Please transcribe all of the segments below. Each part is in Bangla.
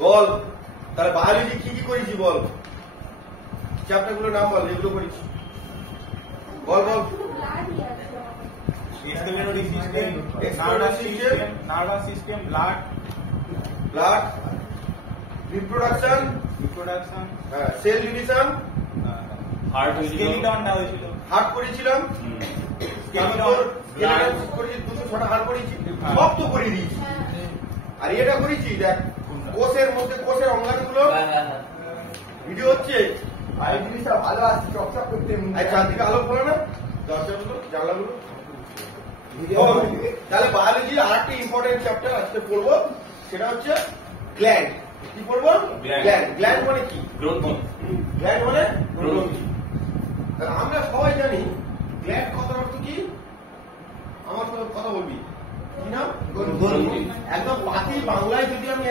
বল তাহলে বায়োলজি কি কি করেছি বল, চ্যাপ্টার গুলোর নাম বল, যেগুলো করেছি বল বল। Respiratory system, nervous system, blood, reproduction, cell division, heart করেছিলাম, হার্ট করেছি, সব তো করে দিয়েছি। আর এটা করেছি দেখ, কোষের মধ্যে কোষের অঙ্গাণুগুলো ভিডিও হচ্ছে, আর এই জিনিসটা ভালো আছে চকচক করতে, চারদিকে আলো খোলো না, দরজাগুলো জানলাগুলো। তাহলে বায়োলজি আর একটা ইম্পর্টেন্ট চ্যাপ্টার আজকে পড়বো, সেটা হচ্ছে গ্ল্যান্ড। কি পড়বো? গ্ল্যান্ড। গ্ল্যান্ড মানে কি? গ্রন্থি। গ্ল্যান্ড মানে গ্রন্থি। তাহলে আমরা সবাই জানি গ্ল্যান্ড কথার অর্থ কি? আমার সাথে কথা বলবি কি নাম? গ্রন্থি। একদম পাতি বাংলায় যদি আমি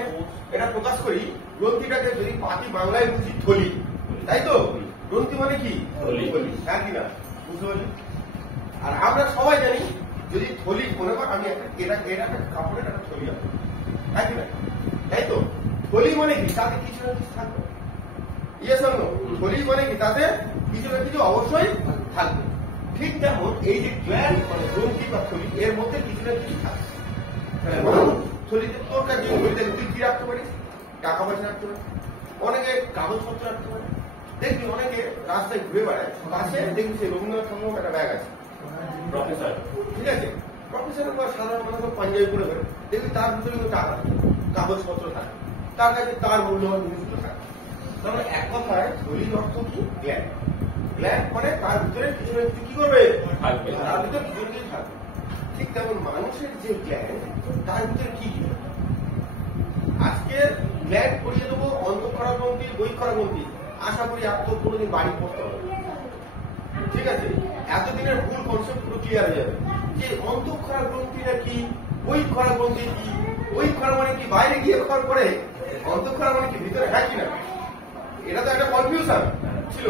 এটা প্রকাশ করি, গ্রন্থিটাকে যদি পাতি বাংলায় বুঝি থলি, তাই তো? গ্রন্থি মানে কি? থলি। হ্যাঁ কিনা বুঝতে পারলি? আর আমরা সবাই জানি যদি থলি মনে কর আমি এটা একটা কাপড়ের একটা থলি আছে, হ্যাঁ কিনা, তাই তো? থলি মানে কি? তাতে কিছু না কিছু থাকবে। Yes or no? থলি মানে কি? তাতে কিছু না কিছু অবশ্যই থাকবে। ঠিক তেমন এই যে গ্ল্যান্ড মানে গ্রন্থি বা থলি, এর মধ্যে কিছু না কিছু থাকবে। থলিতে তোর কাছে থলিতে তুই কি রাখতে পারিস? টাকা পয়সা রাখতে পারিস, অনেকে কাগজপত্র রাখতে পারে। দেখবি অনেকে রাস্তায় ঘুরে বেড়ায়, পাশে দেখবি সে রবীন্দ্রনাথ ঠাকুর একটা ব্যাগ আছে, প্রফেসর, ঠিক আছে? প্রফেসর বা সাধারণ মানুষ পাঞ্জাবি করে বেরো, দেখবি তার ভিতরে কিন্তু টাকা থাকে, কাগজপত্র থাকে, তার কাছে তার মূল্যবান জিনিসগুলো থাকে। তাহলে এক কথায় থলির অর্থ কি? গ্ল্যান্ড। গ্ল্যান্ড মানে তার ভিতরে কিছু না কিছু কি করবে? তার ভিতরে কিছু না কিছু থাকবে। ঠিক তেমন মানুষের যে গ্ল্যান্ড, তার ভিতরে কি কি? আজকে গ্ল্যান্ড পড়িয়ে দেবো অন্তঃক্ষরা গ্রন্থি, বহিঃক্ষরা গ্রন্থি। আশা করি আর তো কোনোদিন বাড়ি পড়তে হবে, ঠিক আছে? এতদিনের ভুল কনসেপ্ট পুরো ক্লিয়ার হয়ে যাবে যে অন্তঃক্ষরা গ্রন্থিটা কি, বহিঃক্ষরা গ্রন্থি কি। বহিঃক্ষরা মানে কি? বাইরে গিয়ে ক্ষর করে, অন্তঃক্ষরা মানে কি? ভিতরে, হ্যাঁ কিনা? এটা তো একটা কনফিউশন ছিল,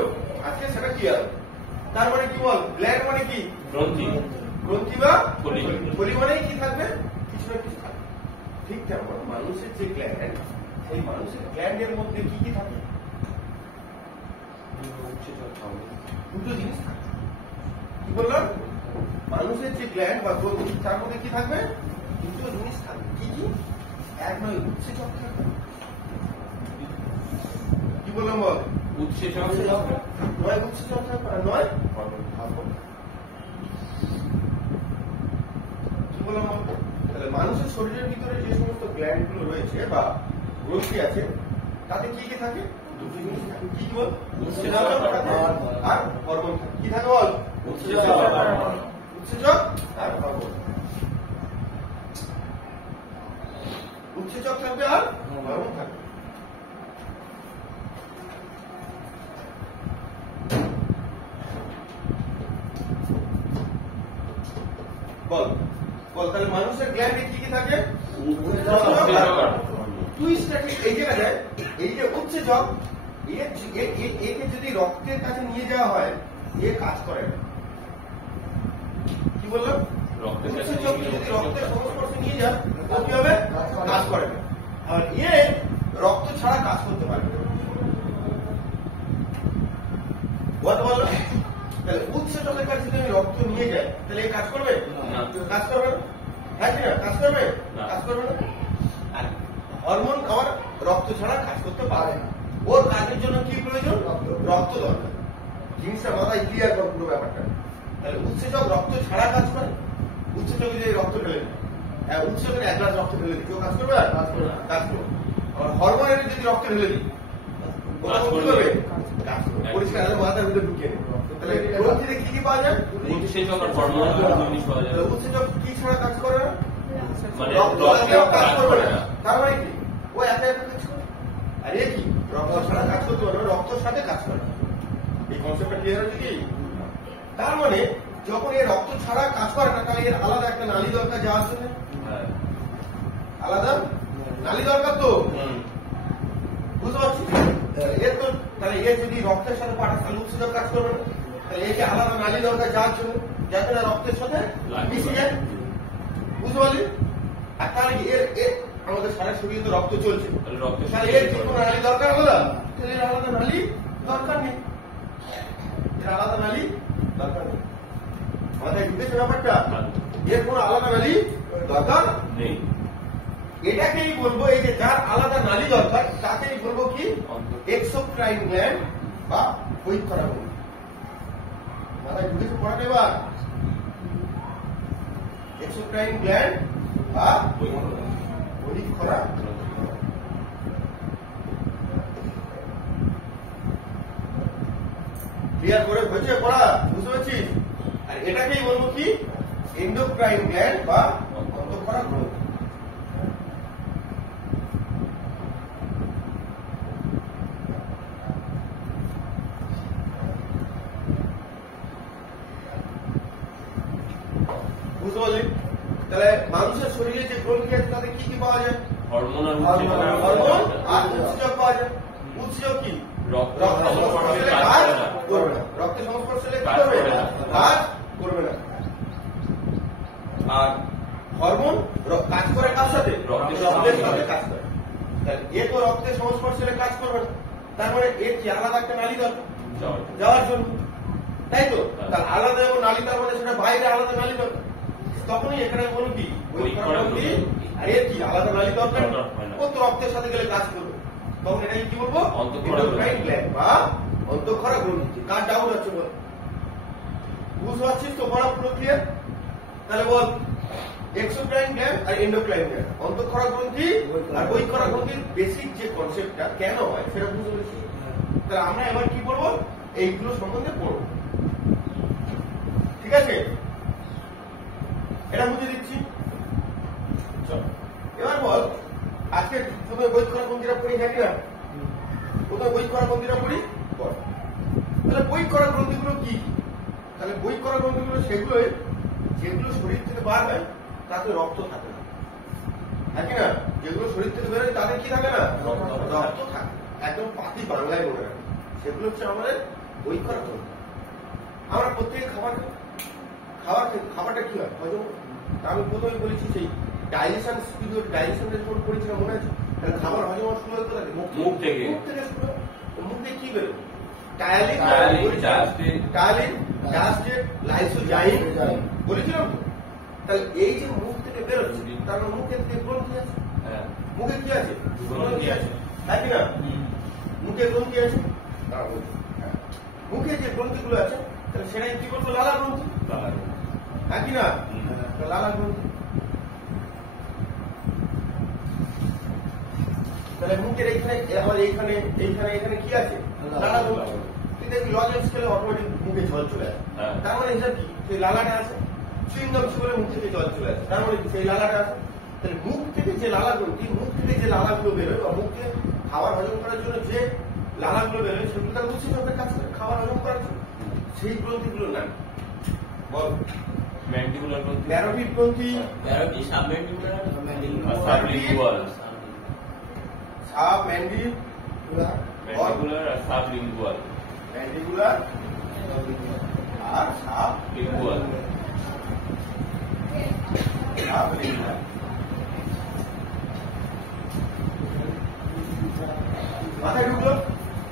আজকে সেটা ক্লিয়ার। তার মানে কি বল? গ্ল্যান্ড মানে কি? গ্রন্থি। গ্রন্থি বা থলি। থলি মানে কি থাকবে? কিছু না কিছু থাকবে। ঠিক তেমন মানুষের যে গ্ল্যান্ড, সেই মানুষের গ্ল্যান্ডের মধ্যে কি কি থাকে? দুটো জিনিস থাকে। কি বললাম? মানুষের যে গ্ল্যান্ড বা গ্রন্থি, তার মধ্যে কি থাকবে? দুটো জিনিস থাকবে। কি কি? এক নয় উৎসেচক থাকবে। কি বললাম বল? উৎসেচক নয়, উৎসেচক থাকবে আর নয় হরমোন। কি বললাম বল? তাহলে মানুষের শরীরের ভিতরে যে সমস্ত গ্ল্যান্ড গুলো রয়েছে বা গ্রন্থি আছে, তাতে কি কি থাকে? দুটো জিনিস থাকে। কি বল? উৎসেচক আর হরমোন থাকে। কি থাকে বল? উৎসেচক আর হরমোন। উৎসেচক থাকবে আর হরমোন থাকবে। বল বল তাহলে মানুষের গ্ল্যান্ডে কি কি থাকে? টুইস্টটাকে এই জায়গায়, এই যে উৎসেচক, একে যদি রক্তের কাছে নিয়ে যাওয়া হয়, এ কাজ করে না। কি বললাম? উৎসেচক যদি রক্তের সংস্পর্শে নিয়ে যায়, ও কি হবে? কাজ করে না। আর এ রক্ত ছাড়া কাজ করতে পারবে। বলতে পারলো? তাহলে উৎসেচকের কাছে যদি আমি রক্ত নিয়ে যাই, তাহলে এই কাজ করবে? কাজ করবে না, হ্যাঁ কিনা? কাজ করবে? কাজ করবে না। আর হরমোন আমার রক্ত ছাড়া কাজ করতে পারে না। ওর কাজের জন্য কি প্রয়োজন? রক্ত দরকার। জিনিসটা মাথায় ক্লিয়ার কর পুরো ব্যাপারটা। তাহলে উৎসেচক রক্ত ছাড়া কাজ করে? উৎসেচক যদি রক্ত ঢেলে দেয়, হ্যাঁ উৎসেচকের এক গ্লাস রক্ত ঢেলে দিই, কেউ কাজ করবে? কাজ করবে। আর হরমোনের যদি রক্ত ঢেলে দিই, পরিষ্কার মাথার ভিতরে ঢুকিয়ে নেই। তাহলে গ্রন্থিতে কি কি পাওয়া যায়? উৎসেচক আর হরমোন জিনিস পাওয়া যায়। উৎসেচক কি ছাড়া কাজ করে না? মানে কাজ করবে না। তার মানে কি? ও একা একা কাজ করে। আর এ কি? রক্ত ছাড়া কাজ করতে পারবে, রক্তের সাথে কাজ করে। এই কনসেপ্টটা ক্লিয়ার হচ্ছে কি? তার মানে যখন এর রক্ত ছাড়া কাজ করে না, তাহলে এর আলাদা একটা নালী দরকার যাওয়ার জন্য। আলাদা নালী দরকার তো, বুঝতে পারছি? এর তো তাহলে এর যদি রক্তের সাথে পাঠায়, তাহলে উৎসেচক কাজ করবে না। তাহলে একে আলাদা নালী দরকার যাওয়ার জন্য, যাতে না রক্তের সাথে মিশে যায়। বুঝতে পারলি? আর তাহলে এর আমাদের সারা শরীরে তো রক্ত চলছে, রক্ত তাহলে এর যে কোনো নালী দরকার আলাদা, তাহলে এর আলাদা নালী দরকার নেই, এর আলাদা নালী দরকার নেই। মাথায় ঢুকেছে ব্যাপারটা? এর কোনো আলাদা নালী দরকার নেই। এটাকেই বলবো, এই যে যার আলাদা নালী দরকার তাকেই বলবো কি এক্সোক্রাইন গ্ল্যান্ড বা বৈক্ষরা গ্রন্থি। মাথায় ঢুকেছে পড়াটা এবার? এক্সোক্রাইন গ্ল্যান্ড বা বৈক্ষরা। ক্লিয়ার করে হয়েছে পড়া? বুঝতে পারছিস? আর এটাকেই বলবো কি এন্ডোক্রাইন গ্ল্যান্ড বা অন্তঃক্ষরা গ্রন্থি। বুঝতে পারলি? তাহলে মানুষের শরীরে যে গ্রন্থি আছে তাতে কি কি পাওয়া যায়? হরমোন আর হরমোন আর উৎসেচক পাওয়া যায়। উৎসেচক কি? রক্তের সংস্পর্শে কাজ করবে না, রক্তের সংস্পর্শে কি করবে? কাজ করবে না। আর হরমোন কাজ করে কার সাথে? রক্তের সাথে কাজ করে। তাহলে এ তো রক্তের সংস্পর্শে কাজ করবে না, তার মানে এর কি আলাদা একটা নালী দরকার যাওয়ার জন্য, তাই তো? তার আলাদা এবং নালী, তার মানে সেটা বাইরে আলাদা নালী দরকার। তখনই এখানে বলুন কি আর এর কি আলাদা নালী দরকার, ও তো রক্তের সাথে গেলে কাজ করবে। তখন এটাকে কি বলবো? এন্ডোক্রাইন গ্ল্যান্ড বা অন্তঃক্ষরা গ্রন্থি। কার ডাউট আছে বল? বুঝতে পারছিস তো? পড়া পুরো ক্লিয়ার? তাহলে বল এক্সোক্রাইন গ্ল্যান্ড আর এন্ডোক্রাইন গ্ল্যান্ড, অন্তঃক্ষরা গ্রন্থি আর বৈক্ষরা গ্রন্থির বেসিক যে কনসেপ্টটা কেন হয় সেটা বুঝতে পেরেছি। তাহলে আমরা এবার কি করবো? এইগুলো সম্বন্ধে পড়বো, ঠিক আছে? এটা বুঝে দিচ্ছি। চল এবার বল, আজকে প্রথমে বৈক্ষরা গ্রন্থিটা পড়ি, হ্যাঁ কিনা? প্রথমে বৈক্ষরা গ্রন্থিটা পড়ি বল। তাহলে বৈক্ষরা গ্রন্থিগুলো কি? তাহলে বৈক্ষরা গ্রন্থিগুলো সেগুলোই যেগুলো শরীর থেকে বার হয় তাতে রক্ত থাকে না, হ্যাঁ কিনা? যেগুলো শরীর থেকে বেরোয় তাদের কি থাকে না? রক্ত থাকে। একদম পাতি বাংলায় মনে রাখে, সেগুলো হচ্ছে আমাদের বৈক্ষরা গ্রন্থি। আমরা প্রত্যেকে খাবারটা কি হয়? হজম। আমি প্রথমে বলেছি সেই ডাইজেশন স্পিড, ডাইজেশন রেসপন্স করেছিলাম, মনে আছে? খাবার হজম হওয়া শুরু হতে থাকে মুখ থেকে। মুখ থেকে কি বেরোয়? টায়ালিন, ডাস্টেড, লাইসোজাইম বলেছিলাম তো। তাহলে এই যে মুখ থেকে বেরোচ্ছে, তার মানে মুখে থেকে গ্রন্থি আছে। মুখে কি আছে? গ্রন্থি আছে, তাই কিনা? মুখে গ্রন্থি আছে। মুখে যে গ্রন্থিগুলো আছে তাহলে সেটাই কি বলবো? লালা গ্রন্থি, হ্যাঁ কিনা? লালা গ্রন্থি। তাহলে মুখের এইখানে এইখানে কি আছে? লালা গ্রন্থি। তুই দেখবি লজেন্স খেলে অটোমেটিক মুখে জল চলে আসে, তার মানে হিসাব কি? সেই লালাটা আছে। চুইংগাম করে মুখ থেকে জল চলে আসে, তার মানে সেই লালাটা আছে। তাহলে মুখ থেকে যে লালা গ্রন্থি, মুখ থেকে যে লালাগুলো বেরোয় বা মুখে খাবার হজম করার জন্য যে লালাগুলো বেরোয়, সেগুলো তার উৎসেচকের কাজ করে খাবার হজম করার জন্য। সেই গ্রন্থিগুলোর নাম বল? ম্যান্ডিবুলার গ্রন্থি, প্যারোটিড গ্রন্থি, সাবম্যান্ডিবুলার, সাবলিঙ্গুয়াল, আর সাবলিঙ্গুয়াল, ম্যান্ডিবুলার আর সাবলিঙ্গুয়াল। মাথায় ঢুকলো?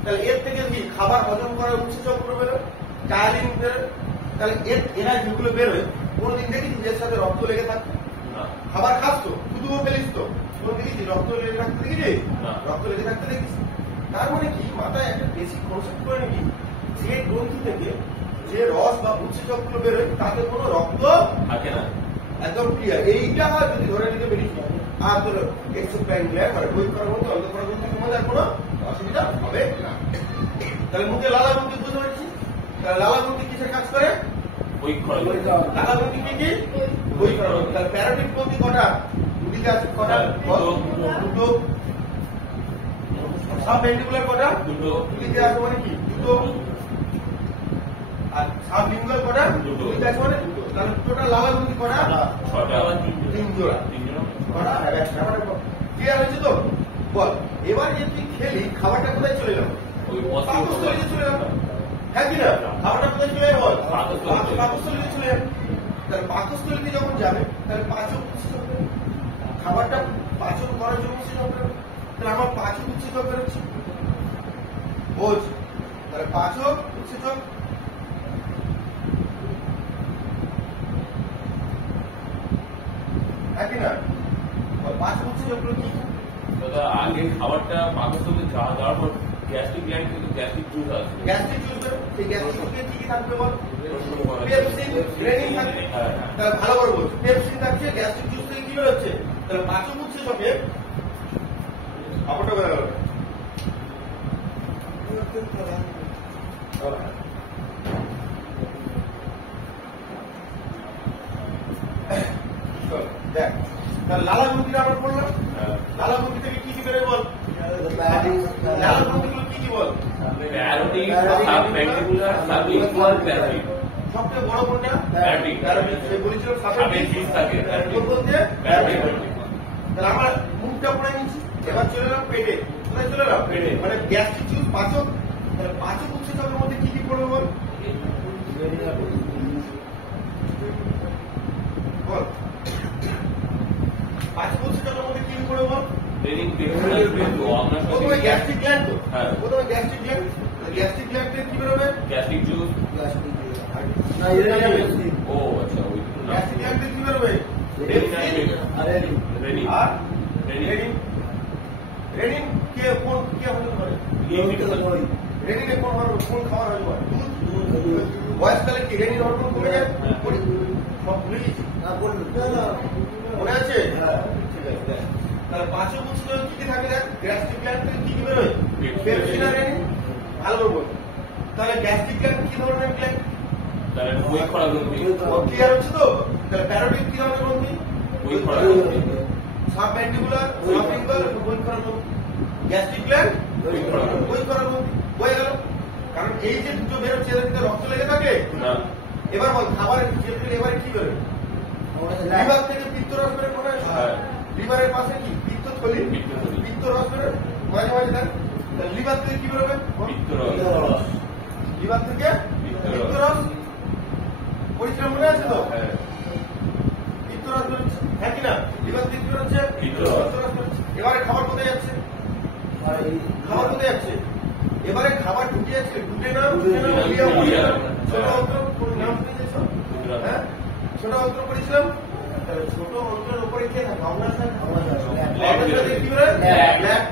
তাহলে এর থেকে কি খাবার হজম করার উৎসেচক গুলো বেরোয়, টায়ালিন বেরোয়। তাহলে এরা যেগুলো বেরোয়, কোনোদিন দেখেছিস এর সাথে রক্ত লেগে থাকতো? খাবার খাস তো, শুধুও ফেলিস তো, কোন দেখেছি রক্ত লেগে থাকতে দেখেছিস? রক্ত লেগে থাকতে দেখেছিস? তার মানে কি, মাথায় একটা বেসিক কনসেপ্ট করে নাকি, যে গ্রন্থি থেকে যে রস বা উৎসেচক গুলো বেরোয় তাতে কোনো রক্ত থাকে না। একদম ক্লিয়ার। এইটা যদি ধরে নিতে পেরিস আর তোর এক্সোক্রাইন গ্ল্যান্ড মানে বৈক্ষরা গ্রন্থি, অন্তঃক্ষরা গ্রন্থির মধ্যে কোনো অসুবিধা হবে না। তাহলে মুখে লালা গ্রন্থি বুঝতে পারছি? তাহলে লালা গ্রন্থি কিসের কাজ করে? লালা গ্রন্থি কি? বৈক্ষরা গ্রন্থি। তাহলে প্যারোটিড গ্রন্থি কটা? দুটিতে আছে। কটা? দুটো। সাবম্যান্ডিবুলার কটা? দুটিতে আছে, মানে কি? দুটো। আর সাবলিঙ্গুয়াল কটা? দুটিতে আছে, মানে দুটো। তাহলে টোটাল লালা গ্রন্থি কটা? তিন জোড়া। কটা? ক্লিয়ার হয়েছে তো? বল এবার যে তুই খেলি, খাবারটা কোথায় চলে গেল? পাকস্থলীতে চলে গেল, হ্যাঁ কিনা? খাবারটা কোথায় চলে গেল? পাকস্থলীতে চলে যাবে। তাহলে পাকস্থলীতে যখন যাবে তাহলে পাচক খাবারটা পাচন করার জন্য উৎসেচক বেরোবে, তাহলে আমার পাচক উৎসেচক বেরোচ্ছে। বোঝ, তাহলে পাচক উৎসেচক একই না। পাচক উৎসেচক কি? দাদা আগে খাবারটা পাকস্থলে যাওয়ার পর গ্যাস্ট্রিক গ্ল্যান্ড কিন্তু গ্যাস্ট্রিক জুস আছে, গ্যাস্ট্রিক জুস বেরোবে, সেই গ্যাস্ট্রিক জুসে কি থাকবে বল? পেপসিন, রেনিন থাকবে। তাহলে ভালো করে বল, পেপসিন থাকছে, গ্যাস্ট্রিক জুস থেকে কি বেরোচ্ছে? তাহলে পাচক উৎসেচকে আপাতত বের হবে। দেখ, তাহলে লালাগ্রন্থিটা আমরা বললাম, লালাগ্রন্থি থেকে কি কি বেরোয় বল? লালাগ্রন্থিগুলো কি কি বল? Parotid, সাবমেন্টিবুলার, sublingual, parotid. সবচেয়ে বড় কোনটা? প্যারোটিড। প্যারোটিড। সে বলেছিল সাবমেন্টিভ থাকে, কোন বলতে? প্যারোটিড। তাহলে আমরা মুখটা পড়ে নিচ্ছি, এবার চলে এলাম পেটে। কোথায় চলে এলাম? পেটে। মানে গ্যাস্ট্রিক জুস পাচক। তাহলে পাচক উৎসেচকের মধ্যে কি কি পড়বে বল? বল, পাচক উৎসেচকের মধ্যে কি কি পড়বে বল? রেনিন, পেপসিন, প্রথমে গ্যাস্ট্রিক গ্ল্যান্ড তো। হ্যাঁ। প্রথমে গ্যাস্ট্রিক গ্ল্যান্ড, গ্যাস্ট্রিক গ্ল্যান্ড থেকে কি বেরোবে? Gastric juice. ও আচ্ছা, ওই গ্যাস্ট্রিক গ্ল্যান্ড থেকে কি বেরোবে? রেনিন আর রেনিন রেনিন। রেনিন কে কোন কি হতে পারে? রেনিনে কোন হরমোন, কোন খাবার হতে পারে? বয়সকালে কি রেনিন হরমোন কমে যায়? সব ভুলে গেছি। মনে আছে? ঠিক আছে। তাহলে পাঁচক উৎসেচক কি কি থাকে? দেখ, গ্যাস্ট্রিক গ্ল্যান্ড থেকে কি কি বেরোয়? পেপসিন আর রেনিন। ভালো করে বল। তাহলে গ্যাস্ট্রিক গ্ল্যান্ড কি ধরনের গ্ল্যান্ড? তাহলে বই খরা গ্রন্থি। ক্লিয়ার হচ্ছে তো? তাহলে প্যারোটিড কি ধরনের গ্রন্থি? বই খরা গ্রন্থি। সাবমেন্টিবুলার, সাবলিঙ্গুয়াল, বই খরা গ্রন্থি। গ্যাস্ট্রিক গ্ল্যান্ড বই খরা গ্রন্থি। বই খরা গ্রন্থি। হয়ে গেল। কারণ এই যে দুটো বেরোচ্ছে এদের ভিতরে রক্ত লেগে থাকে। না, এবার বল, খাবারের এবারে কি বেরোয়? লিভার থেকে পিত্তরস বেরোয়, মনে আছে? হ্যাঁ। লিভারের পাশে কি পিত্তথলি? পিত্তথলি। পিত্তরস বেরোয় মাঝে মাঝে। দেখ, লিভার থেকে কি বেরোবে? পিত্তরস। লিভার থেকে পিত্তরস। পিত্তরস পরিশ্রম মনে আছে তো? হ্যাঁ। পিত্তরস বেরোচ্ছে, হ্যাঁ কি না? লিভার থেকে কি বেরোচ্ছে? পিত্তরস। পিত্তরস বেরোচ্ছে। এবারে খাবার কোথায় যাচ্ছে? খাবার কোথায় যাচ্ছে? এবারে খাবার ঢুকে যাচ্ছে, ঢুকে না উলিয়া। ছোট অন্তর কোন নাম শুনেছো? হ্যাঁ, ছোট অন্তর পড়েছিলাম। তাহলে ছোট অন্তরের উপরে কে থাকে? অগ্নাশয়। অগ্নাশয় থেকে কি বেরোয়? ল্যাব।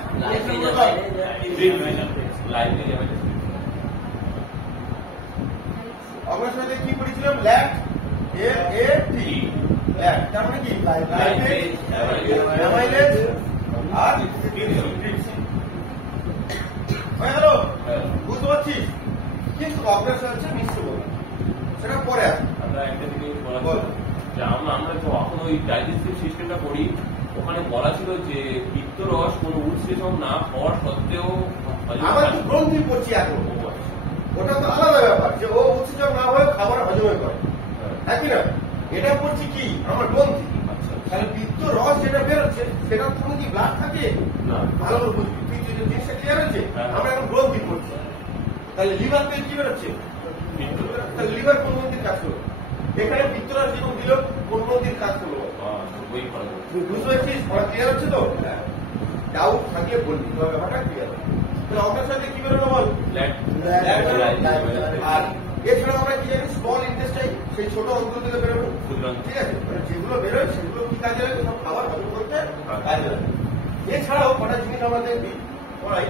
অগ্নাশয় থেকে কি পড়েছিলাম? Lab, LAT। ল্যাব তার মানে কি? লাইপেজ, অ্যামাইলেজ আর ট্রিপসিন। হয়ে গেল? বুঝতে পারছিস? কিন্তু অগ্নাশয় হচ্ছে মিশ্র বল, সেটা পরে আসবে। আমরা একটা জিনিস বলা ছিল যে আমরা যখন ওই ডাইজেস্টিভ সিস্টেমটা করি, ওখানে বলা ছিল যে পিত্তরস কোনো উৎসেচন না হওয়ার সত্ত্বেও আমার তো গ্রন্থি পড়ছি এখন, ওটা তো আলাদা ব্যাপার যে ও উৎসেচক না হয়ে খাবার হজমে করে, হ্যাঁ কি না? এটা পড়ছি কি আমার গ্রন্থি। তাহলে পিত্ত রস যেটা বেরোচ্ছে সেটার সঙ্গে কি ব্লাড থাকে না, ভালো করে বুঝবি। পিত্ত যে জিনিসটা ক্লিয়ার হয়েছে, আমরা এখন গ্রন্থি পড়ছি। তাহলে লিভার থেকে কি বেরোচ্ছে? তাহলে লিভার কোন গ্রন্থির কাজ করলো? এখানে পিত্তরস যেমন দিল, কোন গ্রন্থির কাজ করলো? বুঝতে পারছিস? পড়া ক্লিয়ার হচ্ছে তো? ডাউট থাকলে বলবি, তবে ব্যাপারটা ক্লিয়ার হবে। তাহলে অঙ্কের সাথে কি বেরোলো বল? আর এছাড়া আমরা কি জানি? স্মল ইন্টেস্টাইন, সেই ছোট অঙ্ক থেকে বেরোবে। ঠিক আছে, মানে যেগুলো বেরোয় সেগুলো কি কাজে লাগে? সব খাবার হজম করতে কাজে লাগে। এছাড়াও কটা জিনিস আমরা দেখবি পড়াই।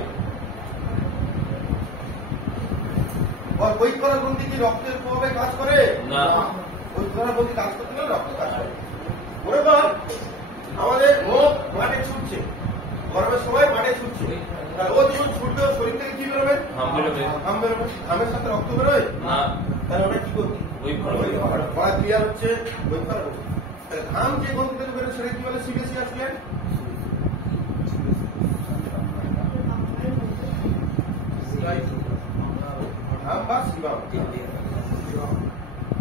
কৈকরা গ্রন্থি কি রক্তের প্রভাবে কাজ করে? না। কৈকরা গ্রন্থি কাজ করতে গেলে রক্ত কাজ করে। মনে কর আমাদের মুখ মাঠে ছুটছে, গরমের সময় মাঠে ছুটছে, তাহলে ও যখন ছুটবে ওর শরীর থেকে কি বেরোবে? ঘাম বেরোবে। ঘামের সাথে রক্ত বেরোয় না, তাহলে ওটা কি করবি? পড়া ক্লিয়ার হচ্ছে? কৈকরা গ্রন্থি। তাহলে ঘাম যে গ্রন্থি থেকে বেরোয় সেটা কি বলে? Sebaceous gland. ঘাম বা সিবাম।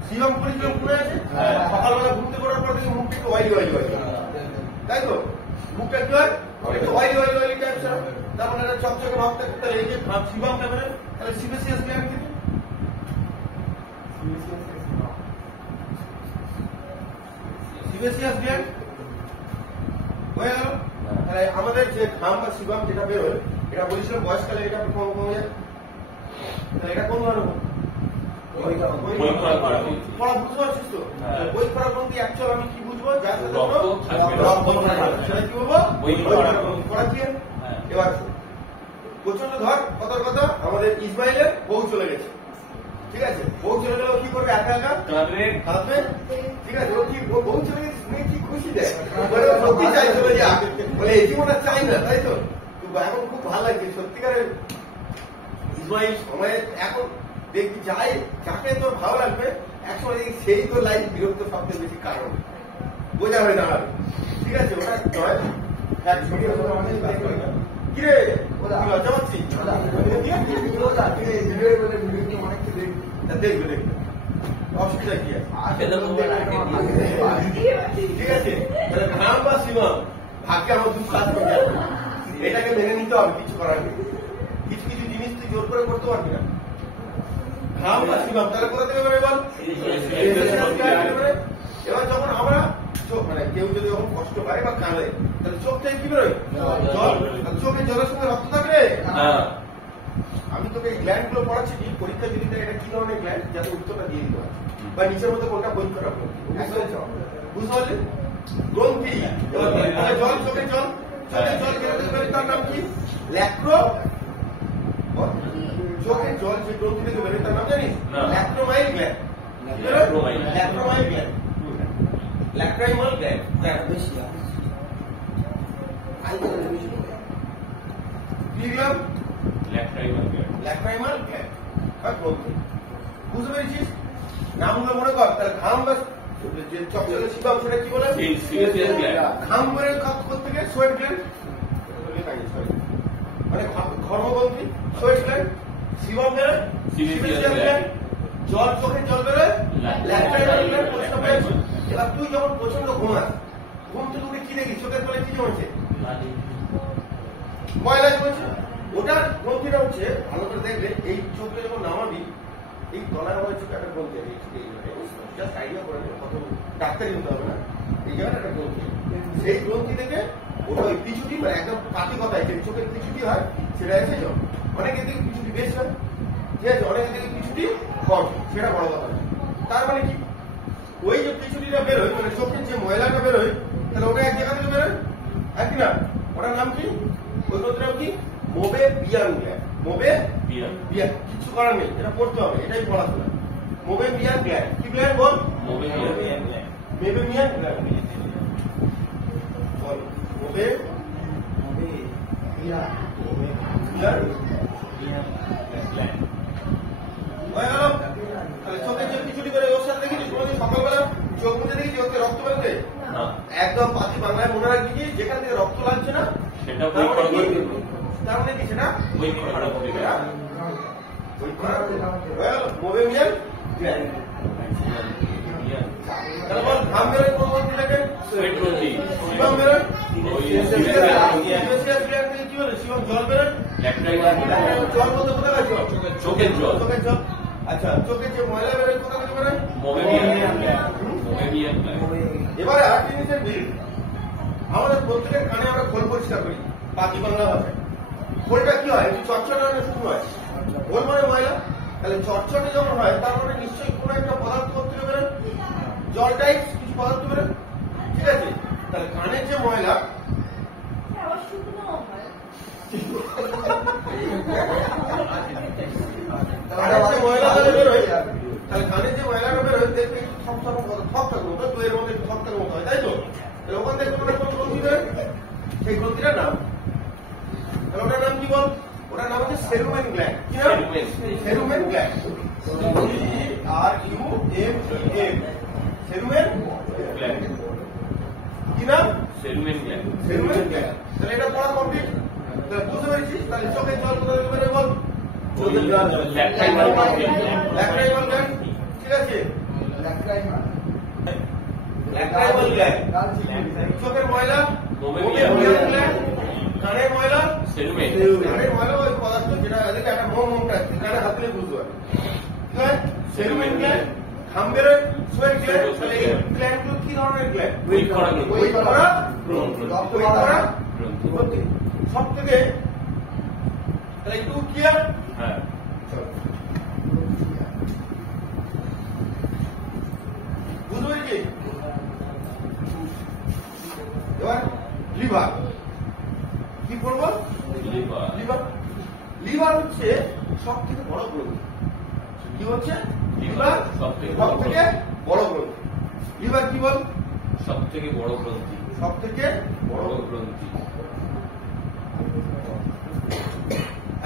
সিবাম পরিচয় মনে আছে? সকালবেলা ঘুরতে পড়ার পর থেকে মুখটা একটু ওয়াইলি তাই তো? মুখটা কি হয়? একটু ওয়াইলি টাইপ, তার মানে একটা চকচকে ভাব থাকে। তাহলে এই যে সিবামটা বেরোয়, তাহলে সিবেসিয়াস গ্ল্যান্ড থেকে। সিবেসিয়াস গ্ল্যান্ড হয়ে গেল। তাহলে আমাদের যে ঘাম বা সিবাম যেটা বেরোয়, এটা বলেছিলাম বয়সকালে এটা কমে যায়। তাহলে এটা কোন ধরনের পড়া বুঝতে পারছিস তো? বই পড়া গ্রন্থি অ্যাকচুয়াল আমি কি বুঝবো? যার সাথে সেটা কি বলবো? পড়া কি? এবার প্রচন্ড ধর কথার কথা, আমাদের ইসমাইলের বউ চলে গেছে, ঠিক আছে? বউ চলে গেল, কি করবে? একা একা কাঁদবে, ঠিক আছে? ও কি বউ চলে গেছে শুনে কি খুশি দেয়, সত্যি চাই চলে যা, বলে এই জীবনটা চাই না, তাই তো? এখন খুব ভালো লাগছে সত্যিকারের ইসমাইল সময়ে। এখন দেখবি যাই যাকে তোর ভালো লাগবে একসময় দেখি সেই তোর লাইফ বিরক্ত সবচেয়ে বেশি কারণ বোঝা হয়ে দাঁড়াবে, ঠিক আছে? ওটা নয় কিরে লজ্জা পাচ্ছি, দেখবে দেখবে অসুবিধা কি আছে, ঠিক আছে? তাহলে ঘাম বা সীমাম ভাগ্যে আমার দুঃখ কাজ করতে হবে, এটাকে মেনে নিতে হবে, কিছু করার নেই। কিছু কিছু জিনিস তুই জোর করে করতে পারবি না। ঘাম বা সীমাম তাহলে কোথা থেকে বেরোয় বল? এবার যখন আমরা চোখ মানে কেউ যদি যখন কষ্ট পায় বা কাঁদে তাহলে চোখ থেকে কি বেরোয়? জল। চোখে জলের সঙ্গে রক্ত থাকবে। আমি তোকে এই গ্ল্যান্ড গুলো পড়াচ্ছি কি পরীক্ষা যদি এটা কি ধরনের গ্ল্যান্ড, যাতে উত্তরটা দিয়ে দিতে পারছি, বা নিচের মধ্যে কোনটা বই করা বুঝতে পারলি? গ্রন্থি। এবার জল, চোখে জল, চোখে জল বেরোতে পারে, তার নাম কি? ল্যাক্রো। চোখে জল যে গ্রন্থি থেকে বেরোয় তার নাম জানিস? Lacrimal gland. Lacrimal gland, lacrimal gland. লিখলাম ল্যাক্রাইমাল গ্ল্যান্ড বা গ্রন্থি। বুঝতে পেরেছিস? নামগুলো মনে কর। তাহলে ঘাম বা চকচকে সিবাম সেটা কি বলে? ঘাম বের করতে গিয়ে সোয়েট গ্ল্যান্ড, মানে ঘর্মগ্রন্থি, সোয়েট গ্ল্যান্ড। সিবাম বেরোয় সিবাম গ্ল্যান্ড। জল, চোখে জল বেরোয় ল্যাক্রাইমাল গ্ল্যান্ড। প্রশ্ন পেয়েছি। এবার তুই যখন প্রচন্ড ঘুমাস, ঘুম থেকে উঠে কি দেখি? চোখের তলে কি জমেছে? ময়লা জমেছে। ওটার গ্রন্থিটা হচ্ছে ভালো করে দেখবে, এই চোখে যখন নামাবি এই তলায় আমার চোখে একটা গ্রন্থি আছে, জাস্ট আইডিয়া করে নেবে, কত ডাক্তারি হতে হবে না, এই জায়গায় একটা গ্রন্থি। সেই গ্রন্থি থেকে ওটা ওই পিছুটি, মানে একদম কাটি কথায় যে চোখের পিছুটি হয় সেটা এসে যাও। অনেকের দিকে পিছুটি বেশি হয়, ঠিক আছে? অনেকের দিকে পিছুটি কম, সেটা বড় কথা না। তার মানে কি? ওই যে পিছুটিটা বেরোয়, মানে চোখের যে ময়লাটা বেরোয়, তাহলে ওটা এক জায়গা থেকে বেরোয়, আর কি না? ওটার নাম কি? ওই গ্রন্থির নাম কি? মোবে বিয়ান গ্ল্যান্ড। মোবে বিয়ান, কিছু করার নেই, এটা পড়তে হবে, এটাই পড়াশোনা। মোবে বিয়ান গ্ল্যান্ড। কি গ্ল্যান্ড বল? মোবে বিয়ান গ্ল্যান্ড। মোবে বিয়ান গ্ল্যান্ড বল। মোবে বিয়ান গ্ল্যান্ড। তাহলে চোখে যে পিছুটি করে ওর সাথে দেখেছিস? কোনোদিন সকালবেলা চোখ মুখে দেখেছি ওকে রক্ত বেরোতে? একদম পাতি বাংলায় মনে রাখবি কি, যেখান থেকে রক্ত লাগছে না তার মানে কি? সেটা মোবেমিয়ান গ্ল্যান্ড। তাহলে বল ঘাম বেরোয় কোন গ্রন্থি থেকে? সিবাম বেরোয়। কি বলে? সিবাম জল বেরোয়। জল বলতে কোথায় আছে? চোখের জল। চোখের জল। আচ্ছা, চোখের যে ময়লা বেরোয় কোথা থেকে বেরোয়? এবারে আর জিনিসের বিল, আমাদের প্রত্যেকের কানে আমরা খোল পরিষ্কার করি পাতি বাংলা ভাষায়। খোলটা কি হয়? চটচটে শুরু হয়, খোল মানে ময়লা। তাহলে চটচটে যখন হয় তার মানে নিশ্চয়ই কোন একটা পদার্থ থেকে বেরোয়, জল টাইপ কিছু পদার্থ বেরোয়, ঠিক আছে? তাহলে কানের যে ময়লা, তাহলে কানের যে ময়লাটা বেরোয় দেখবে একটু থপটার মতো, দইয়ের মধ্যে একটু থপটার মতো হয়, তাই তো? তাহলে ওখান থেকে কোনো একটা গ্রন্থি বেরোয়, সেই গ্রন্থিটার নাম, তাহলে ওটার নাম কি বল? ওটার নাম হচ্ছে সেরুমেন গ্ল্যান্ড। কি নাম? Cerumen gland. SERUMEN। Cerumen gland. কি নাম? Cerumen gland. Cerumen gland. তাহলে এটা পড়া কমপ্লিট। তাহলে বুঝতে পেরেছিস? তাহলে চোখের জল কোথা থেকে বেরোয় বল? চোখের জল ল্যাক্রাইমাল গ্ল্যান্ড, ঠিক আছে? ল্যাক্রাইমাল গ্ল্যান্ড। চোখের ময়লা মোবেমিয়ান গ্ল্যান্ড। কানের ময়লা সেরুমেন। কানের ময়লা ওই পদার্থ যেটা এদিকে একটা মোমটা কানে হাত দিয়ে বুঝতে পারে, ঠিক আছে? Cerumen gland. ঘাম বেরোয় সোয়েট গ্ল্যান্ড। তাহলে এই গ্ল্যান্ডগুলো কি ধরনের গ্ল্যান্ড? ওই করা গ্রন্থি। সব থেকে তাহলে একটু ক্লিয়ার। হ্যাঁ, বুঝতে পেরেছি? এবার লিভার কি করবো? লিভার। লিভার লিভার হচ্ছে সব থেকে বড় গ্রন্থি। কি হচ্ছে? লিভার সব থেকে বড় গ্রন্থি। লিভার কি বল? সব থেকে বড় গ্রন্থি। সব থেকে বড় গ্রন্থি।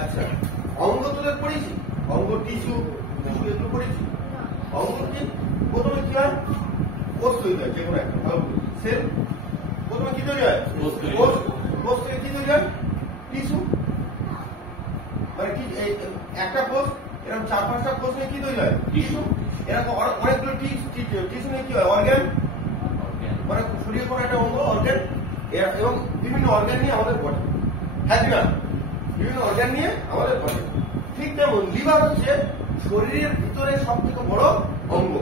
আচ্ছা, অঙ্গ তোদের পড়েছি, অঙ্গ টিস্যু টিস্যু এগুলো পড়েছি। অঙ্গ কি প্রথমে কি হয়? কোষ তৈরি হয়, যে কোনো একটা ভালো সেল প্রথমে কি তৈরি হয়? কোষ তৈরি কোষ। হয়। কোষ থেকে কি তৈরি হয়? টিস্যু। মানে কি একটা কোষ এরকম 4-5টা কোষ নিয়ে কি তৈরি হয়? টিস্যু। এরকম অনেকগুলো টিস্যু নিয়ে কি হয়? অর্গান। মানে শরীরের কোনো একটা অঙ্গ অর্গান, এবং বিভিন্ন অর্গান নিয়ে আমাদের বডি। হ্যাঁ না, বিভিন্ন অর্গান নিয়ে আমাদের বডি। ঠিক তেমন লিভার হচ্ছে শরীরের ভিতরে সব থেকে বড় অঙ্গ।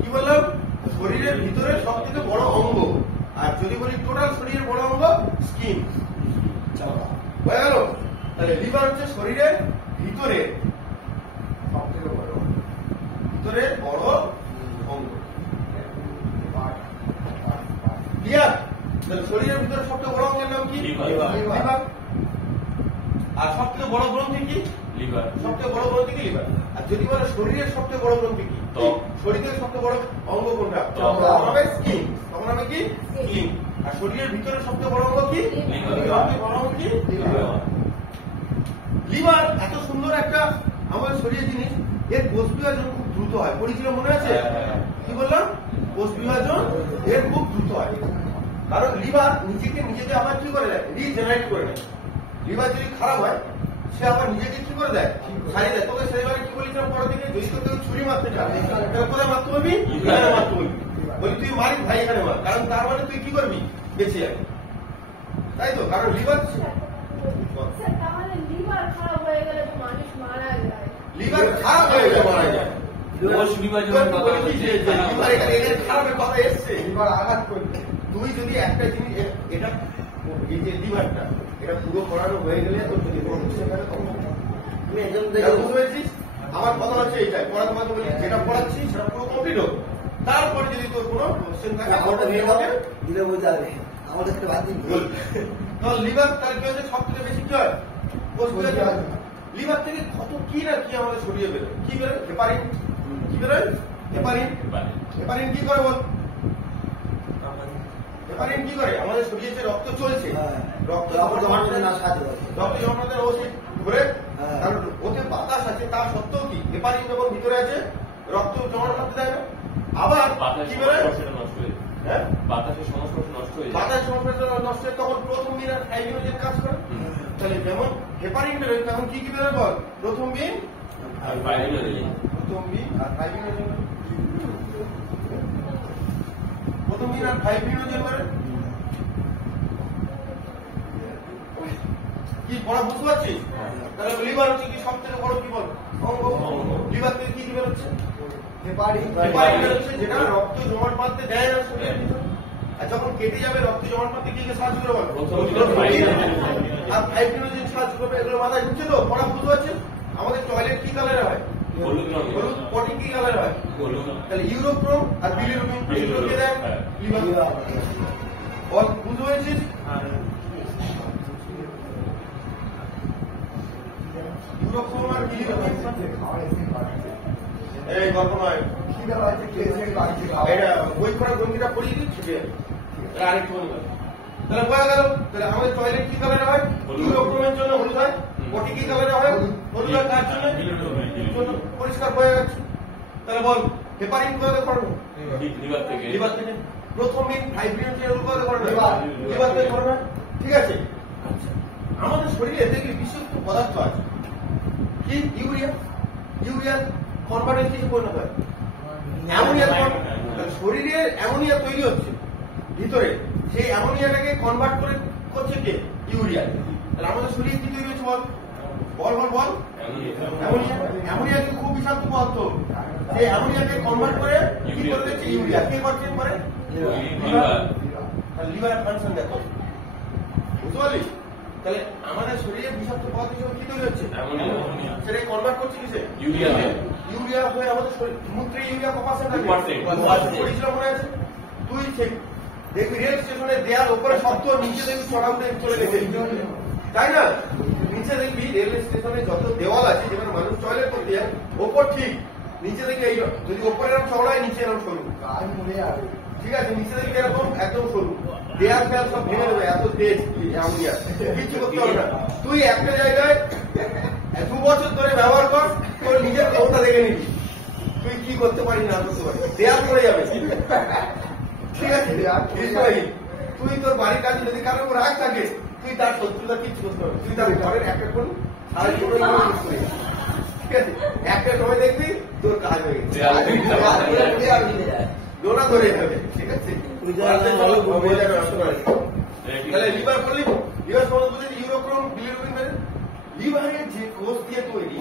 কি বললাম? শরীরের ভিতরে সব থেকে বড় অঙ্গ। আর যদি বলি টোটাল শরীরের বড় অঙ্গ, স্কিন। হয়ে গেল? তাহলে লিভার হচ্ছে শরীরের ভিতরে সব থেকে বড় অঙ্গ। ভিতরে বড় অঙ্গ। ক্লিয়ার? তাহলে শরীরের ভিতরে সবচেয়ে বড় অঙ্গের নাম কি? লিভার। আর সবথেকে বড় গ্রন্থি কি? লিভার। সবচেয়ে বড় গ্রন্থি কি? লিভার। আর যদি বলে শরীরের সবচেয়ে বড় গ্রন্থি কি? ত্বক। শরীরের সবচেয়ে বড় অঙ্গ কোনটা? ত্বক। তখন হবে স্কিন। তখন হবে কি? স্কিন। আর শরীরের ভিতরে সবচেয়ে বড় অঙ্গ কি? লিভার। সবচেয়ে বড় অঙ্গ কি? লিভার। লিভার এত সুন্দর একটা আমাদের শরীরের জিনিস, এর কোষ বিভাজন খুব দ্রুত হয়। পড়েছিল মনে আছে? কি বললাম? কোষ বিভাজন এর খুব দ্রুত হয়। কারণ লিভার নিজেকে আবার কি করে দেয়? রিজেনারেট করে দেয়। লিভার যদি খারাপ হয়, সে আবার নিজেকে কি করে দেয়? সারিয়ে দেয়। তোকে সেইবারে কি বলেছিলাম পরে থেকে, যদি তোকে ছুরি মারতে চায় তাহলে কোথায় মারতে বলবি? এখানে মারতে বলবি। বলি তুই মারিস ভাই, এখানে মার। কারণ তার মানে তুই কি করবি? বেঁচে যাবি। তাই তো? কারণ লিভার লিভার খারাপ হয়ে গেলে তো মানুষ মারা যায়। লিভার খারাপ হয়ে গেলে মারা যায়। কোষ বিভাজনের কথা বলছি, খারাপের কথা এসছে, লিভার আঘাত করবে। তুই যদি একটা জিনিস এটা এই যে লিভারটা এটা পুরো করানো হয়ে গেলে তোর যদি কোনো বুঝতে পারে তখন বুঝতে পেরেছিস? আমার কথা হচ্ছে এইটাই, পড়াতে কথা বলি, যেটা পড়াচ্ছি সেটা পুরো কমপ্লিট হোক। তারপরে যদি তোর কোনো কোশ্চেন থাকে দিলে বোঝা যাবে আমাদের বাদ দিন। লিভার তার কি হচ্ছে সব থেকে বেশি কি হয়? কোষ বিভাজন। লিভার থেকে কত কি না কি আমাদের শরীরে বেরোয়। কি বেরোয়? হেপারিন। কি বেরোয়? হেপারিন। হেপারিন কি করে বল? হেপারিন কি করে? আমাদের শরীরে যে রক্ত চলছে, রক্ত জমাতে ও সে ধরে, কারণ ওতে বাতাস আছে, তা সত্ত্বেও কি হেপারিন যখন ভিতরে আছে রক্ত জমাট করতে দেয় না। আবার কি বেরোয়? হ্যাঁ, বাতাসের সংস্পর্শ নষ্ট হয়ে যায়। বাতাস সংস্পর্শ নষ্ট হয়, তখন প্রথম দিন আর ফাইব্রিনোজেন কাজ করে। তাহলে যেমন হেপারিন বেরোয়, তখন কি কি বেরোয় বল? প্রথম দিন আর ফাইব্রিনোজেন। প্রথম দিন আর ফাইব্রিনোজেন। প্রথম দিন আর ফাইব্রিনোজেন বেরোয়। কি পড়া বুঝতে পারছিস? তাহলে লিভার হচ্ছে কি সব থেকে বড় কি বল? অঙ্গ। লিভার থেকে কি বেরোচ্ছে? হেপারিন বেরোচ্ছে, যেটা রক্ত জমাট বাঁধতে দেয় না শরীরের ভিতরে। আর যখন কেটে যাবে রক্ত জমাট বাঁধতে কি সাহায্য করে বল? আর ফাইব্রিনোজেন সাহায্য করবে। এগুলো মাথায় ঢুকছে তো? পড়া বুঝতে পারছিস? আমাদের টয়লেট কি কালারে হয়? হলুদ রঙের। হলুদ। পটি কি কালারে হয়? হলুদ। তাহলে ইউরোক্রোম আর বিলিরুবিন এগুলো কে দেয়? লিভার। বল বুঝতে পেরেছিস? ইউরোক্রোম আর বিলিরুবিন এই গল্প নয়, এটা বই করার গঙ্গিটা পড়িয়ে দিচ্ছি। আরেকটু তাহলে বোঝা গেল। তাহলে আমাদের টয়লেট কি কালারে হয়? ইউরোক্রোমের জন্য হলুদ হয়। পটি কি কালারে হয়? হলুদ হয়। কার জন্য? পরিষ্কার হয়ে যাচ্ছে। তাহলে বল হেপারিন কোথায় করবো? লিভার থেকে। লিভার থেকে। প্রথম দিন ফাইব্রিনোজেন কোথায় করবে? লিভার থেকে করবে। ঠিক আছে। আচ্ছা, আমাদের শরীরে দেখি বিশুদ্ধ পদার্থ আছে। কি? ইউরিয়া। ইউরিয়া কনভার্টেড কিছু পরিণত হয় অ্যামোনিয়া। শরীরের অ্যামোনিয়া তৈরি হচ্ছে ভিতরে, সেই অ্যামোনিয়াটাকে কনভার্ট করে করছে কে? ইউরিয়া। তাহলে আমাদের শরীরে কি তৈরি হচ্ছে বল? বল বল বল। অ্যামোনিয়া। অ্যামোনিয়া কি খুব বিষাক্ত পদার্থ। সেই অ্যামোনিয়াকে কনভার্ট করে কি করে দিচ্ছে? ইউরিয়া। কে করছে? করে লিভার। লিভার ফাংশন দেখো। বুঝতে পারলি? তাহলে আমাদের শরীরে বিষাক্ত পদার্থ হিসেবে কি তৈরি হচ্ছে? সেটাকে কনভার্ট করছে কিসে? ইউরিয়া। ইউরিয়া হয়ে আমাদের শরীর মূত্রে ইউরিয়া কত পার্সেন্ট আছে? 2%। পরিশ্রম মনে আছে? তুই দেখবি রেল স্টেশনের দেয়াল উপরে শক্ত, নিচে দেখবি চড়া উঠে চলে গেছে, তাই না? নিচে দেখবি রেল স্টেশনে যত দেওয়াল আছে যেখানে মানুষ টয়লেট করতে যায়, ওপর ঠিক, নিচে দেখবি এই যদি ওপরে এরকম চওড়া হয়, নিচে এরকম সরু, ঠিক আছে? নিচে দেখবি এরকম একদম সরু, দেয়াল ফেয়াল সব ভেঙে দেবে, এত তেজ আমুলিয়া, কিছু করতে হবে না। তুই একটা জায়গায় 2 বছর ধরে ব্যবহার কর, তোর নিজের ক্ষমতা দেখে নিবি তুই কি করতে পারি না করতে পারি, দেয়াল পড়ে যাবে, ঠিক আছে? তুই তোর বাড়ির কাছে যদি কারোর উপর রাগ থাকে, তুই তার শত্রুতা কিছু করতে পারবি, তুই তার ঘরের একটা কোন সারা জীবন ঠিক আছে? একটা সময় দেখবি তোর কাজ হয়ে গেছে, দোড়া ধরে যাবে, ঠিক আছে? তাহলে লিভার করলি, লিভার সম্বন্ধে ইউরোক্রোম বিলিরুবিন, লিভারের যে কোষ দিয়ে তৈরি,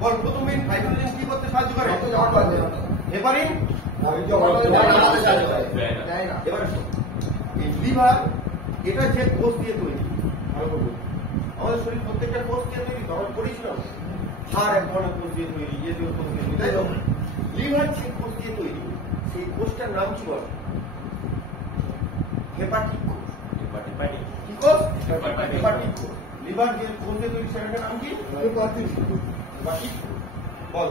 বল প্রথমে হাইড্রোজেন কি করতে সাহায্য করে? হেপারিন। এবার লিভার এটা যে কোষ দিয়ে তৈরি, আমাদের শরীর প্রত্যেকটা কোষ দিয়ে তৈরি, আমরা করিস না আর এক ধরনের কোষ দিয়ে তৈরি, ইয়ে দিয়ে কোষ দিয়ে তৈরি, তাই তো? লিভার যে কোষ দিয়ে তৈরি, সেই কোষটার নাম কি বল? হেপাটিক কোষ। কি কোষ? হেপাটিক কোষ। লিভার যে কোষ দিয়ে তৈরি সেটার নাম কি? হেপাটিক কোষ। বল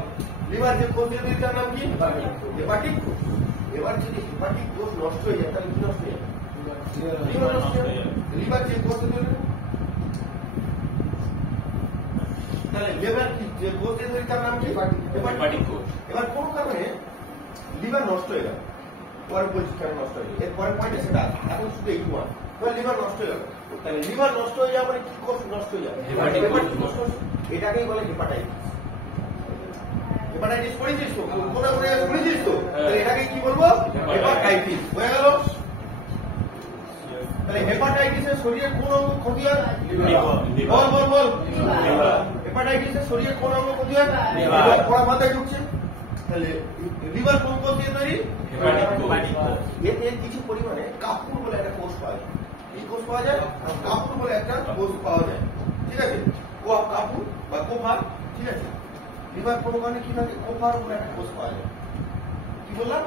লিভার যে কোষ দিয়ে তৈরি তার নাম কি? হেপাটিক কোষ। এবার যদি হেপাটিক কোষ নষ্ট হয়ে যায় তাহলে কি নষ্ট হয়ে যায়? লিভার নষ্ট হয়ে যায়। লিভার যে কোষ দিয়ে তৈরি, তাহলে লিভার যে কোষ দিয়ে তৈরি তার নাম কি? হেপাটিক কোষ। এবার কোন কারণে লিভার নষ্ট হয়ে গেল, পরে বলছি কেন নষ্ট হয়ে গেল, এর পরের পয়েন্ট সেটা, এখন শুধু এই ওয়ান। এবার লিভার নষ্ট হয়ে গেল, তাহলে লিভার নষ্ট হয়ে যাওয়া মানে কি কোষ নষ্ট হয়ে যাবে? হেপাটিক কোষ। এটাকেই বলে হেপাটাইটিস। হেপাটাইটিস পড়েছিস তো, কোন পড়েছিস তো, তাহলে এটাকে কি বলবো? হেপাটাইটিস। হয়ে গেল? তাহলে হেপাটাইটিসের শরীরের কোন অঙ্গ ক্ষতি হয়? বল বল বল। হেপাটাইটিসের শরীরের কোন অঙ্গ ক্ষতি হয়? পড়া মাথায় ঢুকছে। তাহলে লিভার কোন কোষ দিয়ে তৈরি? এতে কিছু পরিমাণে কাপুর বলে একটা কোষ পাওয়া যায়। এই কোষ পাওয়া যায়, কাপুর বলে একটা কোষ পাওয়া যায়, ঠিক আছে? কাপুর বা কোফার, ঠিক আছে? লিভার কোনো কারণে কি থাকে? কোফার বলে একটা কোষ পাওয়া যায়। কি বললাম?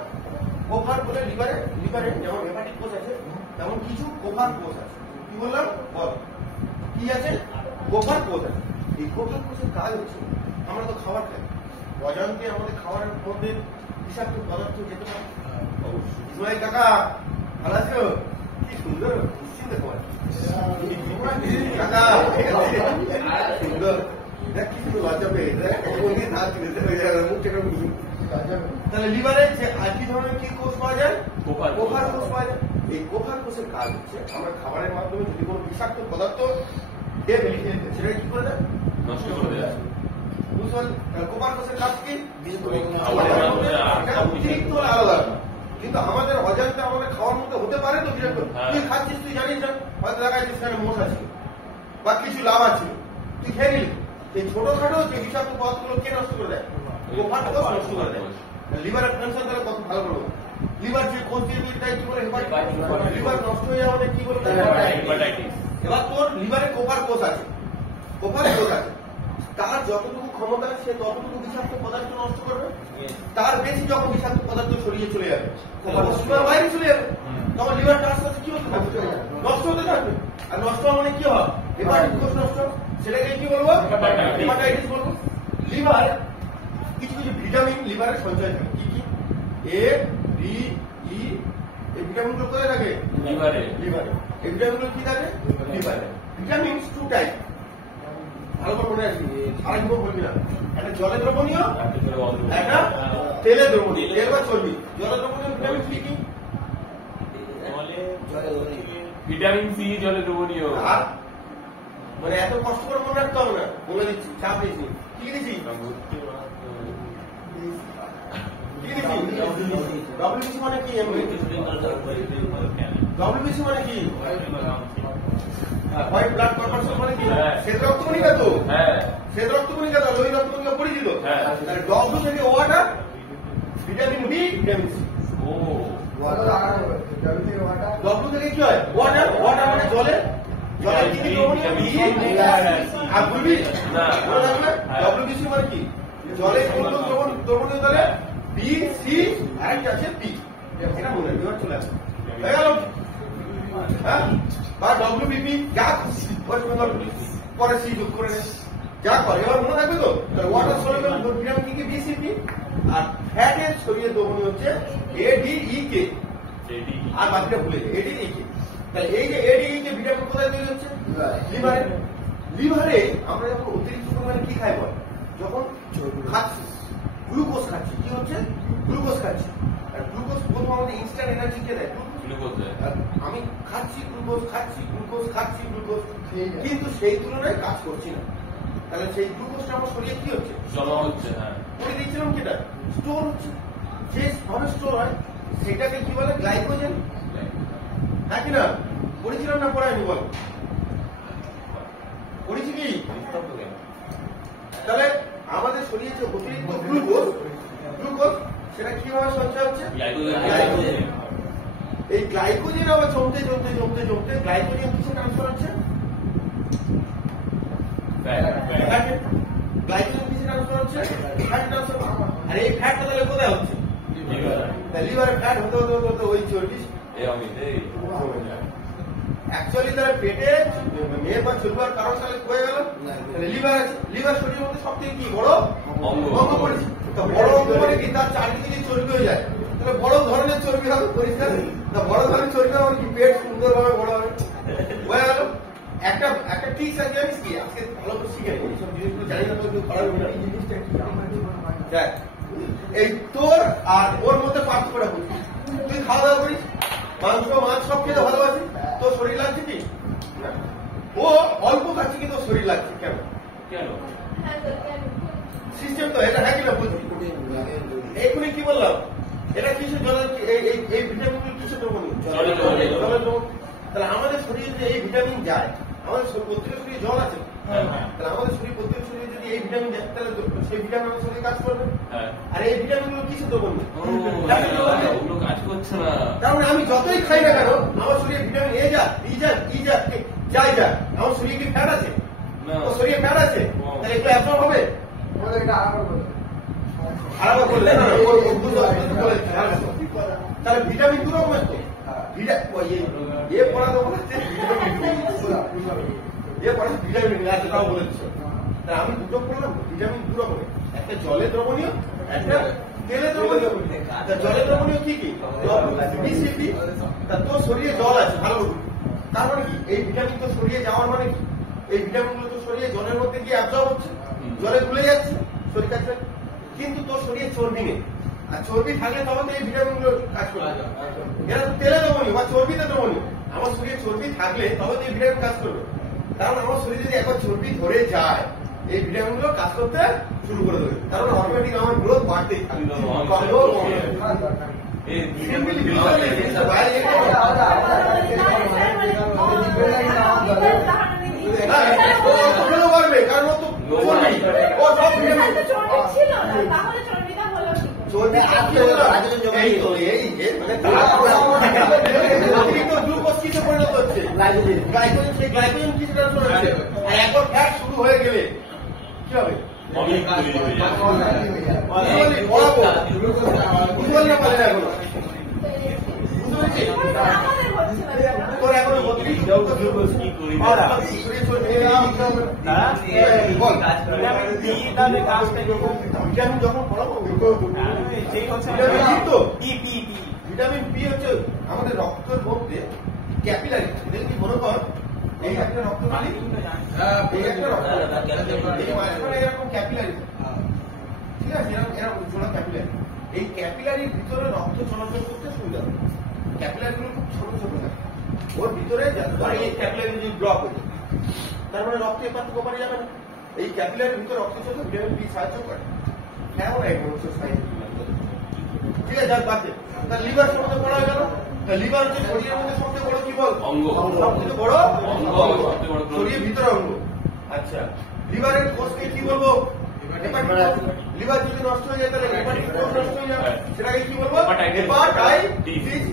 কোফার বলে লিভারে, লিভারে যেমন হেপাটিক কোষ আছে তেমন কিছু কোফার কোষ আছে। কি বললাম? বল কি আছে? কোফার কোষ আছে। এই কোফার কোষের কাজ হচ্ছে, আমরা তো খাবার খাই, অজান্তে আমাদের খাবারের মধ্যে বিষাক্ত পদার্থ যেতে পারে। ইসমাইল কাকা ভালো আছো? কি সুন্দর নিশ্চিন্ত খাবার কাকা, সুন্দর দেখ কি সুন্দর লজ্জা পেয়ে তাহলে লিভারের যে কি ধরনের কি কোষ পাওয়া যায়? কোফার কোষ পাওয়া যায়। এই কোফার কোষের কাজ হচ্ছে আমরা খাবারের মাধ্যমে যদি কোনো বিষাক্ত পদার্থ সেটা কি করে দেয়? নষ্ট করে দেয়। কোফার কোষের কাজ কি? অতিরিক্ত আলাদা, কিন্তু আমাদের অজান্তে আমাদের খাওয়ার মধ্যে হতে পারে তো বিষাক্ত। তুই খাচ্ছিস, তুই জানিস না, হয়তো দেখা যাচ্ছে সেখানে মশা ছিল বা কিছু লাভা ছিল, তুই খেয়ে নিলি। এই ছোটখাটো যে বিষাক্ত পদার্থগুলো কে নষ্ট করে দেয়? কোফার কোষ নষ্ট করে দেয়। লিভারের ফাংশন তাহলে কত ভালো করবো। লিভার যে কোষ দিয়ে তৈরি তাই কি বলে? হেপাটাইটিস। লিভার নষ্ট হয়ে যাওয়া কি বলে? হেপাটাইটিস। এবার তোর লিভারে কোফার কোষ আছে, কোফার কোষ আছে, তার যতটুকু ক্ষমতা সে ততটুকু বিষাক্ত পদার্থ নষ্ট করবে, তার বেশি যখন বিষাক্ত পদার্থ ছড়িয়ে চলে যাবে, লিভার বাইরে চলে যাবে, তখন লিভারটা আস্তে আস্তে কি হতে থাকবে? নষ্ট হতে থাকবে। আর নষ্ট মানে কি হয়? হেপাটিক কোষ নষ্ট, সেটাকে কি বলবো? হেপাটাইটিস বলবো। লিভার কিছু কিছু ভিটামিন লিভারে সঞ্চয় থাকে। কি কি? এ, ডি, ই, এই ভিটামিনগুলো কোথায় থাকে? লিভারে। লিভারে। এই ভিটামিনগুলো কি থাকে? লিভারে। ভিটামিন 2 টাইপ, ভালো করে মনে রাখবি, সারা জীবন বলবি না। একটা জলে দ্রবণীয়, একটা তেলে দ্রবণীয়, তেল বা চর্বি। জলে দ্রবণীয় ভিটামিন কি কি? ভিটামিন সি জলে দ্রবণীয়। আর মানে এত কষ্ট করে মনে রাখতে হবে না, বলে দিচ্ছি, চাপ দিচ্ছি। কি দিচ্ছি? ডব্লিউবিসি মানে কি? ডব্লিউবিসি মানে কি? হোয়াইট ব্লাড কর্পাসেল মানে কি? শ্বেত রক্তকণিকা তো? শ্বেত রক্তকণিকা তো, লোহিত রক্তকণিকা পরিচিত। ডব্লিউ থেকে ওয়াটা vitamin B, vitamin C. W থেকে কি হয়? ওয়াটার। ওয়াটার মানে জলে জলের কি কি দ্রবণীয়? বি আর বুলবি না। ডব্লিউবিসি মানে কি? জলে কোন দ্রবণীয় জলে বি সি আর একটা আছে পি। এটা মনে রাখবে, এবার চলে আসবে হয়ে গেল। হ্যাঁ, বা ডব্লিউবিপি যা খুশি পরে সি যোগ করে নেয় যা করে, এবার মনে রাখবে তো। ওয়াটার সলিউবল ভিটামিন কি বিসিপি আর ফ্যাটের শরীরে দ্রবণীয় হচ্ছে এডিইকে আর বাকিটা ভুলে যায় এডিইকে। তাহলে এই যে এডিইকে ভিটামিন কোথায় তৈরি হচ্ছে? লিভারে। লিভারে আমরা যখন অতিরিক্ত পরিমাণে কি খাই বল? যখন খাচ্ছি গ্লুকোজ খাচ্ছি, কি হচ্ছে? গ্লুকোজ খাচ্ছি। আর গ্লুকোজ প্রথম আমাদের ইনস্ট্যান্ট এনার্জি কে দেয়? আমি খাচ্ছি গ্লুকোজ, খাচ্ছি গ্লুকোজ, খাচ্ছি গ্লুকোজ, কিন্তু সেই তুলনায় কাজ করছি না। তাহলে সেই গ্লুকোজটা আমার শরীরে কি হচ্ছে? জমা হচ্ছে। হ্যাঁ, করে দিচ্ছিলাম কিটা স্টোর হচ্ছে। যে ভাবে স্টোর হয় সেটাকে কি বলে? গ্লাইকোজেন। হ্যাঁ কিনা? পড়েছিলাম না পড়ায়নি বল? পড়েছি কি? তাহলে আমাদের শরীরে যে অতিরিক্ত গ্লুকোজ সেটা কিভাবে সঞ্চয় হচ্ছে? গ্লাইকোজেন। এই গ্লাইকোজেন আবার জমতে গ্লাইকোজেন কিছু ট্রান্সফার হচ্ছে গ্লাইকোজেন কিছু ট্রান্সফার হচ্ছে ফ্যাট ট্রান্সফার। আর এই ফ্যাটটা তাহলে কোথায় হচ্ছে? লিভারে ফ্যাট হতে ওই চর্বি অ্যাকচুয়ালি তারা পেটে মেয়ের বা চলবার কারণ তাহলে হয়ে গেল লিভার আছে। লিভার শরীরের মধ্যে সব থেকে কি বড় অঙ্গ পড়েছে। বড় অঙ্গ মানে কি? তার চারিদিকে চর্বি হয়ে যায়। তাহলে বড় ধরনের চর্বি হবে পরিষ্কার। বড় ধরনের চর্বি হবে কি? পেট সুন্দরভাবে বড় হবে হয়ে গেল। একটা ট্রিক্স আছে জানিস কি? আজকে ভালো করে শিখে এই সব জিনিসগুলো জানি না, তো কেউ করার এই জিনিসটা কি দেখ, এই তোর আর ওর মধ্যে পার্থক্যটা বুঝবি। তুই খাওয়া দাওয়া করিস, মাংস মাছ সব খেতে ভালোবাসি, তোর শরীর লাগছে কি? ও অল্প খাচ্ছে কিন্তু শরীর লাগছে কেন? সিস্টেম তো এটা। হ্যাঁ কিনা বুঝবি? এক্ষুনি কি বললাম? এটা কিছু জলের এই ভিটামিন কিছু দ্রবণীয় জলের দ্রবণ। তাহলে আমাদের শরীরে যে এই ভিটামিন যায়, আমাদের প্রত্যেকের শরীরে জল আছে। তাহলে আমাদের শরীর প্রত্যেক শরীরে যদি এই ভিটামিন যায় তাহলে সেই ভিটামিন আমাদের শরীরে কাজ করবে। আর এই ভিটামিন গুলো কিছু দ্রবণীয় কাজ করছে না। কারণ আমি যতই খাই না কেন আমার শরীরে ভিটামিন এ যা ই যা যাই যা, আমার শরীরে কি ফ্যাট আছে? শরীরে ফ্যাট আছে, তাহলে এগুলো অ্যাবজর্ব হবে। আলাদা করলে না তাহলে ভিটামিন দু রকমের তো পড়া তো বলেছে ভিটামিন আছে তাও বলেছে। তাই আমি দুটো পড়লাম, ভিটামিন দু রকমের, একটা জলে দ্রবণীয়, একটা তেলে দ্রবণীয়। জলে দ্রবণীয় কি কি? বিসিপি। তোর শরীরে জল আছে ভালো বলবি, তার মানে কি? এই ভিটামিন তো শরীরে যাওয়ার মানে কি? এই ভিটামিন গুলো তো শরীরে জলের মধ্যে গিয়ে অ্যাবজর্ব হচ্ছে, জলে গুলে যাচ্ছে শরীর কাছে, কিন্তু তোর শরীরে চর্বি নেই। আর চর্বি থাকলে তবে তো এই ভিটামিন গুলো কাজ করবে। এরা তো তেলে দ্রবণীয় বা চর্বিতে দ্রবণীয়। আমার শরীরে চর্বি থাকলে তবে তো এই ভিটামিন কাজ করবে। কারণ আমার শরীরে যদি একবার চর্বি ধরে যায় এই ভিটামিন গুলো কাজ করতে শুরু করে দেবে, কারণ অটোমেটিক আমার গ্রোথ বাড়তেই থাকবে। বাড়বে কারণ ও তো ও সব গ্লুকোজ কিসে পরিণত হচ্ছে? গ্লাইকোজেন। সেই গ্লাইকোজেন কিছু ট্রান্সফার হচ্ছে। আর একবার ফ্যাট শুরু হয়ে গেলে কি হবে? তোর এখনো যখন পড়াবো ভিটামিন বি হচ্ছে আমাদের রক্তের মধ্যে ক্যাপিলারি। দেখবি মনে কর এই একটা রক্তনালী, এই একটা রক্তনালী, এরকম ক্যাপিলারি, ঠিক আছে? এরকম জোড়া ক্যাপিলারি। এই ক্যাপিলারির ভিতরে রক্ত চলাচল করতে সুবিধা হবে। ক্যাপিলারি গুলো খুব ছোট ছোট থাকে, ওর ভিতরে এই ক্যাপিলারি যদি ব্লক হয়ে যায় তার মানে রক্ত এপার থেকে ওপারে যাবে না। এই ক্যাপিলারির ভিতরে রক্ত চলতে ভিটামিন বি সাহায্য করে। কেমন ঠিক আছে? যার বাদে তার লিভার সম্বন্ধে পড়া গেল। লিভার হচ্ছে শরীরের মধ্যে সবচেয়ে বড় কি বল? অঙ্গ। সবচেয়ে বড় অঙ্গ, শরীরের ভিতরে অঙ্গ। আচ্ছা, লিভারের কোষকে কি বলবো? লিভার যদি নষ্ট হয়ে যায় তাহলে হেপাটিক নষ্ট হয়ে যায়, হ্যাঁ। সেটাকে কি বলবো? হেপাটাইটিস। হেপাটাইটিস।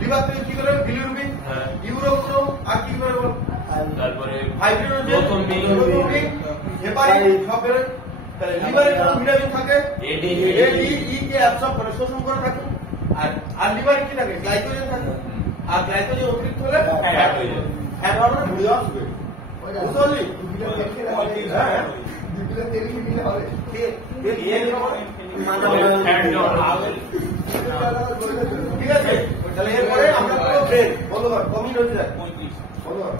লিভার থেকে কি করে? বিলিরুবিন, হ্যাঁ। ইউরোক্রোম, আর কি করে বল? তারপরে হাইড্রোজেন, প্রোথম্বিন, প্রোথম্বিন, হেপারিন সব বেরোয়। তাহলে লিভারে কোন ভিটামিন থাকে? এডি, এ, ই কে অ্যাবসর্ব করে, শোষণ করে থাকে। আর লিভারে কি থাকে? গ্লাইকোজেন থাকে। আর গ্লাইকোজেন অতিরিক্ত হলে ফ্যাট হয়ে যায়। ফ্যাট হবে না, ভুলে যাওয়া শুরু। বুঝতে পারলি? হ্যাঁ। ফ্যাট নেওয়া হবে। ঠিক আছে, তাহলে এরপরে আমরা করবো ব্রেন। বন্ধ কর, কমিট হচ্ছে, বন্ধ কর।